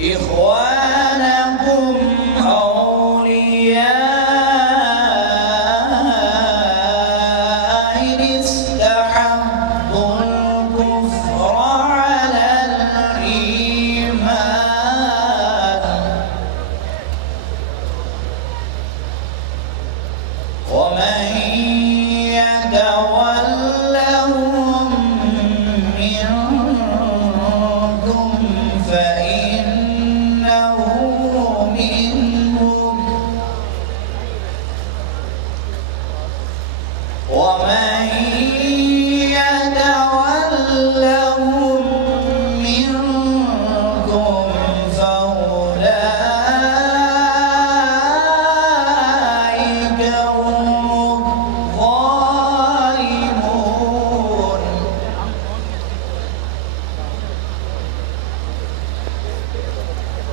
إخوانكم أولياء إن استحبوا الكفر على الإيمان ومن يتولهم منكم فإنه منهم ومن يتولهم منكم فأولئك هم الظالمون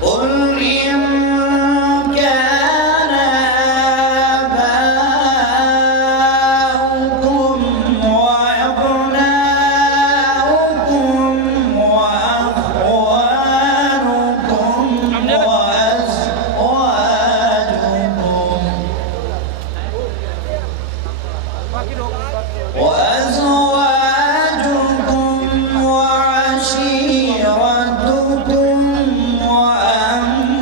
قل إن كان آباؤكم وأبناؤكم وأخوانكم وأزواجكم وعشيرتكم وأموال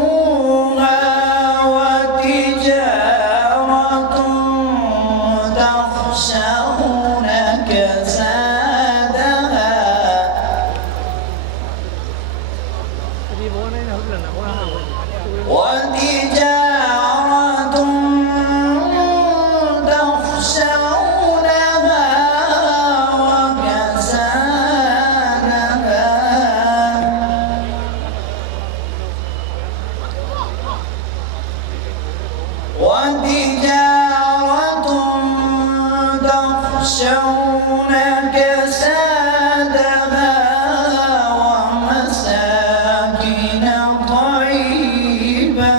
اقترفتموها وتجارة تخشون كسادها تخشون كسادها ومساكن طيبة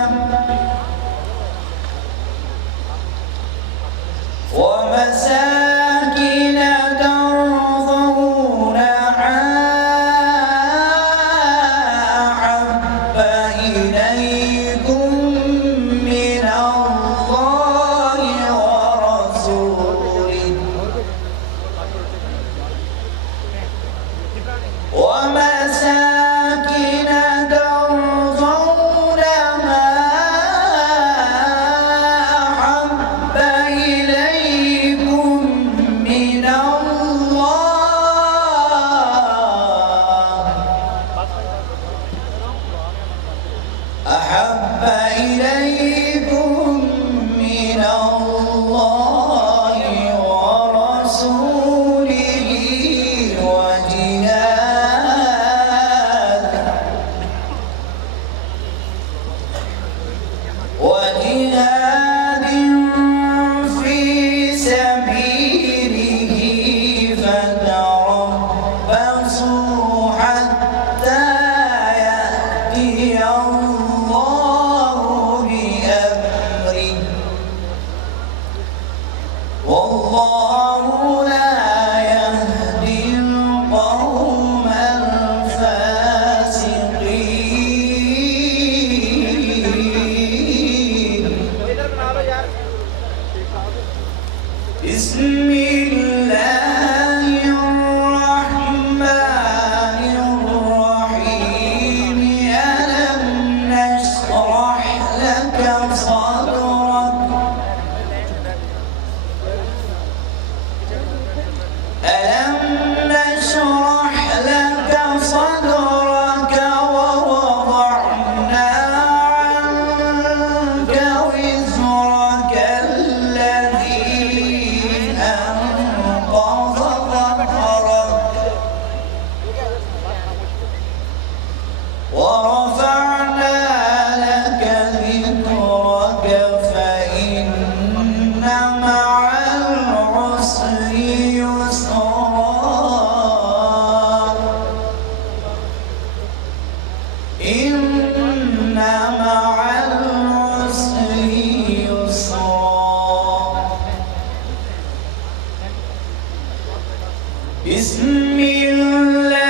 ترضونها أحب إليكم من الله ورسوله ومساكن ترضونها أحب إليكم من الله ورسوله وجهاد في سبيله فتربصوا حتى يأتي الله بأمره والله لا يهدي القوم الفاسقين بسم الله الرحمن الرحيم ألم نشرح لك صدرك ألم نشرح لك صدرك ووضعنا عنك وزرك الذي أنقض ظهرك ورفعنا لك ذكرك فإن مع العسر يسرا بسم الله